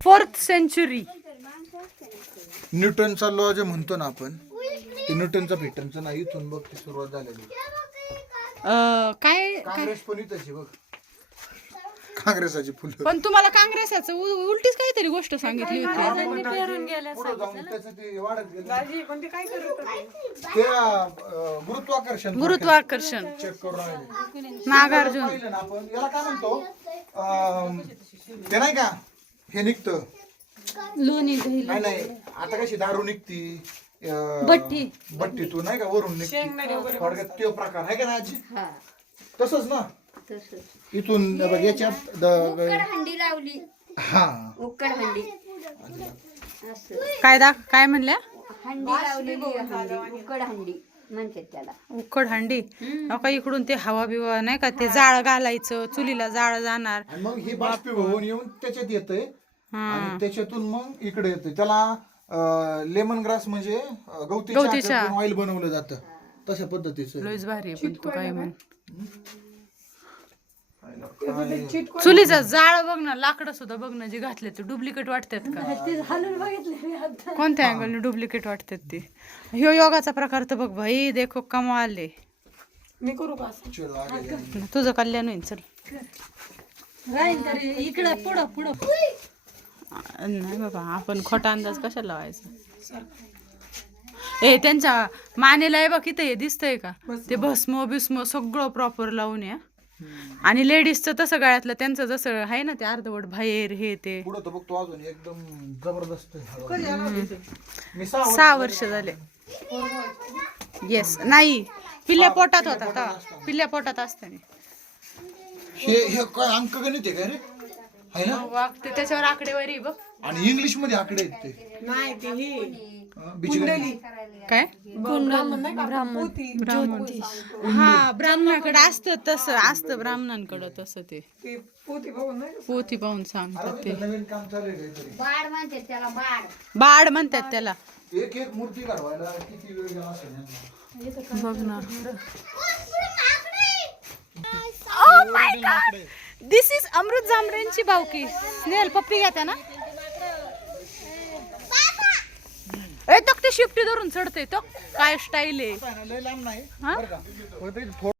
4th century. न्यूटनचा law जे म्हणतो ना आपण, ते न्यूटनचा भेटनचं नाही, इथून बघ ती सुरुवात झालेली. काय काँग्रेस पण इथंच बघ, काँग्रेसाची फुलं. पण तुम्हाला काँग्रेसाचं उलटीच काहीतरी गोष्ट सांगितली होती. गुरुत्वाकर्षण चेक करून राहिले. नागार्जुन पाहिलं ना आपण, याला काय म्हणतो, ते नाही का हे निघतं लोणी नाही नाही, आता कशी दारू निघती बट्टी तू नाही का वरून निघते, थोडक्यात तो प्रकार आहे का ना आजी, तसंच ना. इथून बघ याच्यात हंडी लावली. हा उकड हंडी काय म्हणल्या? हंडी लावलेली हंडी, उकड हंडी म्हणतात त्याला. उकड हंडी. का इकडून ते हवा बिवा नाही का, ते जाळ घालायचं, चुलीला जाळ जाणार, आणि मग हे बाष्पीभवन येऊन त्याच्यात येतंय आणि त्याच्यातून मग इकडे येतंय. त्याला लेमन ग्रास म्हणजे गवतीच्या ऑइल बनवलं जातं, तशा पद्धतीचं. लयच भारी आहे. पण तू काय म्हण, चुलीचा जाळ बघ ना, लाकडं सुद्धा बघ ना, जे घातले ते डुप्लिकेट वाटतात का? कोणत्या अँगलने डुप्लिकेट वाटतात ते? ह्यो योगाचा प्रकार तर बघ भाई, देखो कमाल आहे. मी करू का? तुझं कल्याण होईल. चल इकडे पुढं पुढं. नाही बाबा, आपण खोटा अंदाज कशाला लावायचा? ए त्यांच्या मानेला आहे बघ, इथं हे दिसतंय का, ते भस्म बिस्म सगळं प्रॉपर लावून या. आणि लेडीजचं तसं गळ्यातलं त्यांचं जसं आहे ना, ते अर्धवट बाहेर हे ते. पुढं तर बघतो अजून एकदम जबरदस्त. 6 वर्ष झाले. येस, नाही पिल्ल्या पोटात होता तेव्हा, पिल्ल्या पोटात असताना. हे काय अंकगणित आहे का रे, आहे ना? वागते त्याच्यावर आकडेवारी बघ. आणि इंग्लिश मध्ये आकडे आहेत ते. नाही ते ही बिचगणी. काय ब्राह्मण नाही का? ब्राह्मण? हा, ब्राह्मणाकडे असतं तसं, असतं ब्राह्मणांकडं तसं. ते ते पोती बघून नाही का? पोथी पाहून सांगतात ते. नवीन काम चालू आहे काहीतरी. बाड म्हणतात त्याला, बाड. बाड म्हणतात त्याला. एक मूर्ती काढवायला किती वेळ गेला असेल यांना? बघ ना. Oh my God! This is अमृत जांभरेंची बावकी. स्नेहल पप्पी घेता ना? ए तो ते शिफ्टी धरून चढते तो, काय स्टाईल आहे. लय लांब नाही हा? बरं का?